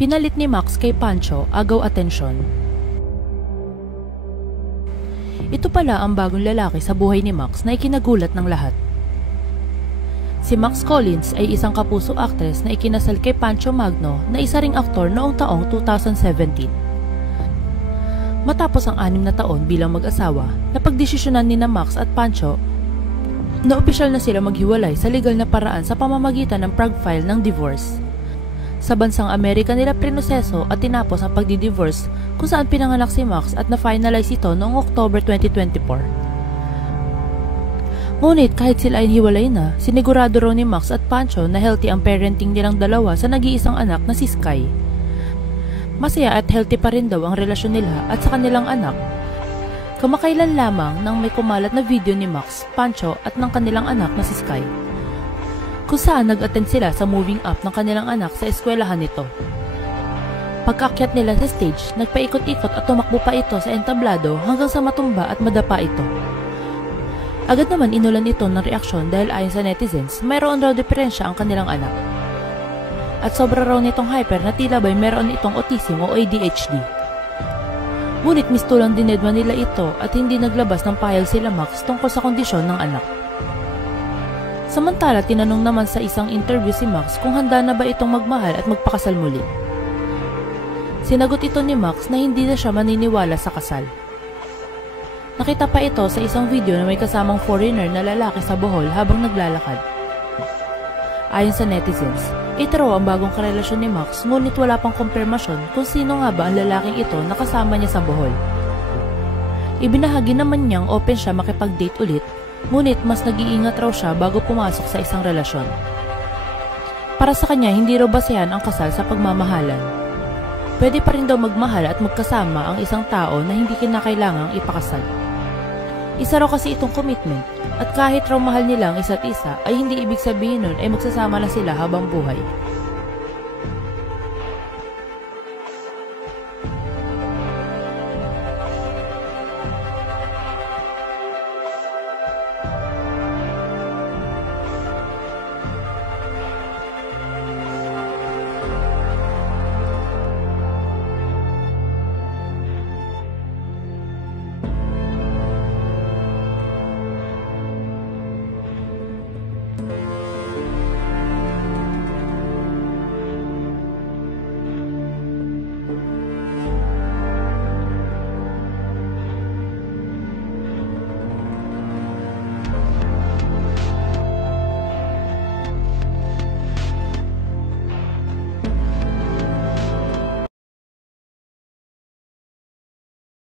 Pinalit ni Max kay Pancho agaw atensyon. Ito pala ang bagong lalaki sa buhay ni Max na ikinagulat ng lahat. Si Max Collins ay isang kapuso actress na ikinasal kay Pancho Magno na isa ring aktor noong taong 2017. Matapos ang 6 na taon bilang mag-asawa, napagdesisyonan ni na Max at Pancho na opisyal na sila maghiwalay sa legal na paraan sa pamamagitan ng prag-file ng divorce. Sa bansang Amerika nila prinoseso at tinapos ang pagdi-divorce kung saan pinanganak si Max at na-finalize ito noong October 2024. Ngunit kahit sila ay hiwalay na, sinigurado raw ni Max at Pancho na healthy ang parenting nilang dalawa sa nag-iisang anak na si Sky. Masaya at healthy pa rin daw ang relasyon nila at sa kanilang anak. Kamakailan lamang nang may kumalat na video ni Max, Pancho at ng kanilang anak na si Sky, kung saan nag-attend sila sa moving up ng kanilang anak sa eskwelahan nito. Pagkaakyat nila sa stage, nagpaikot-ikot at tumakbo pa ito sa entablado hanggang sa matumba at madapa ito. Agad naman inulan ito ng reaksyon dahil ayon sa netizens, mayroon raw diferensya ang kanilang anak. At sobra raw nitong hyper na tila ba'y mayroon itong autism o ADHD. Ngunit mistulang dinedma nila ito at hindi naglabas ng pahayag sila Max tungkol sa kondisyon ng anak. Samantala, tinanong naman sa isang interview si Max kung handa na ba itong magmahal at magpakasal muli. Sinagot ito ni Max na hindi na siya maniniwala sa kasal. Nakita pa ito sa isang video na may kasamang foreigner na lalaki sa Bohol habang naglalakad. Ayon sa netizens, ito raw ang bagong karelasyon ni Max ngunit wala pang kumpirmasyon kung sino nga ba ang lalaking ito na kasama niya sa Bohol. Ibinahagi naman niyang open siya makipag-date ulit, ngunit mas nag-iingat raw siya bago pumasok sa isang relasyon. Para sa kanya, hindi raw basehan ang kasal sa pagmamahalan. Pwede pa rin daw magmahal at magkasama ang isang tao na hindi kinakailangang ipakasal. Isa raw kasi itong commitment, at kahit raw mahal nila ang isa't isa ay hindi ibig sabihin nun ay magsasama na sila habang buhay.